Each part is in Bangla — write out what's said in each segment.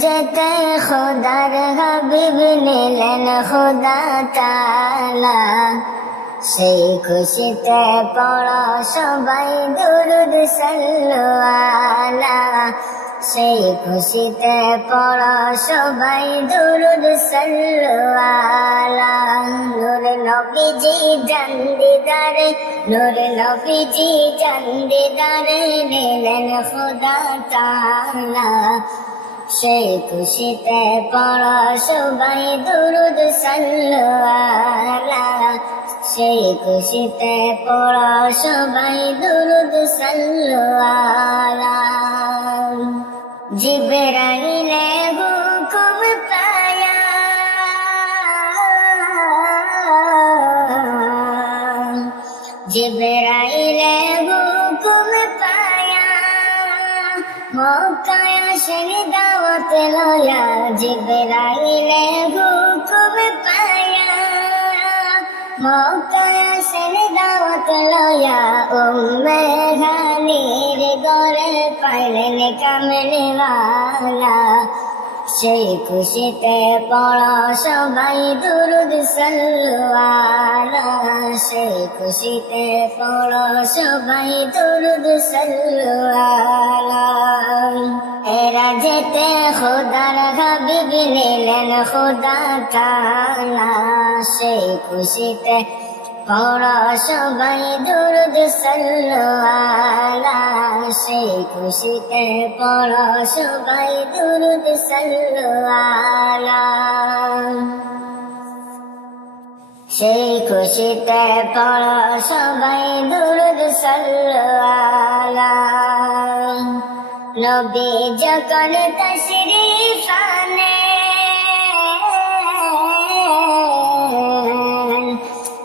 যেতে খোদার হাবিব নিলেন খোদা তালা সেই খুশিতে পড়ো সবাই দুরুদ সাল্লালা সেই খুশিতে পড়ো সবাই দুরুদ সাল্লালা নূর নবীজি জান্দিদারে নূর নবীজি জান্দিদারে নিলেন খোদা তালা সেই খুশিতে পড়ো, সবাই দুরুদ সাল্লালা সেই খুশিতে পড়ো, সবাই দুরুদ সাল্লালা জিবরাইলে হুকুম পায়া। জিবরাইলে মক্কায় আসেন দাওয়াত লয়া, জিবরাইলে হুকুম পায়া। মক্কায় আসেন দাওয়াত লয়া, উম্মে হানির গরে পাইলেন কামলিওয়ালা। সেই খুশিতে পড়ো সবাই, দুরুদ সাল্লালা। সেই খুশিতে পড়ো সবাই, দুরুদ সাল্লালা। এরা যেতে খোদার হাবিব নিলেন খোদা তালা। সেই খুশিতে পড়ো সবাই দুরুদ সাল্লালা সেই খুশিতে পড়ো সবাই দুরুদ সাল্লালা সেই খুশিতে পড়ো সবাই দুরুদ সাল্লালা নবী যখন তশরিফ আনেন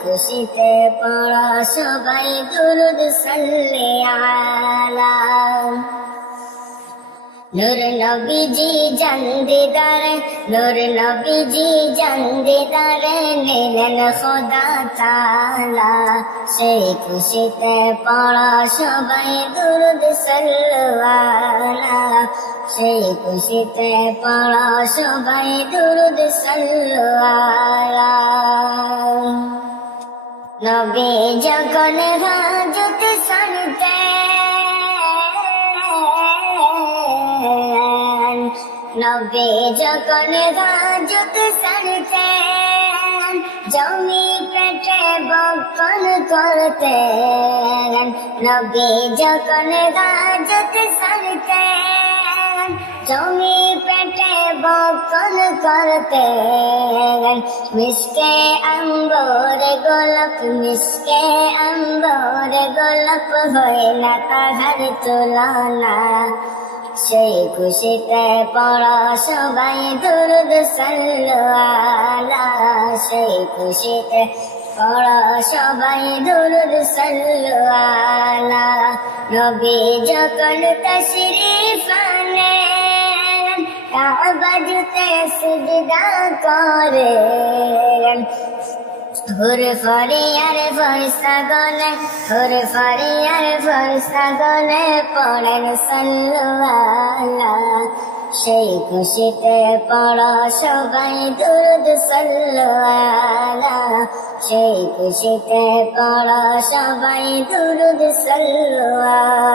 খুশিতে পড়ো সবাই দুরুদ সাল্লাল্লাহ নূর নবীজি জান্দিদারে নূর নবীজি জান্দিদারে নিলেন খোদা তালা সেই খুশিতে পড়ো সবাই দুরুদ সাল্লাল্লাহ সেই খুশিতে পড়ো সবাই দুরুদ সাল্লাল্লাহ নবী যখন হাজত সারতেন নবী যখন হাজত সারতেন জমি পেটে বকন করতেন নবী যখন হাজত সারতেন জমি পেটে বকন করতেন মিসকে আম্বর গোলাপ, মিসকে আম্বর গোলাপ হয় না তাহার তুলনা। সেই খুশিতে পড়ো সবাই দুরুদ সাল্লালা সেই খুশিতে পড়ো সবাই দুরুদ সাল্লালা নবী যখন তশরিফ আনেন কাবাজতে সিজদা করেন। হুর ফরিয়ার ফরিস্তা গলে হুর ফরিয়ার ফরিস্তা গলে পড়েন সাল্লাল্লাহ। সেই খুশিতে পড়ো সবাই দুরুদ সাল্লাল্লাহ। সেই খুশিতে পড়ো সবাই দুরুদ সাল্লাল্লাহ।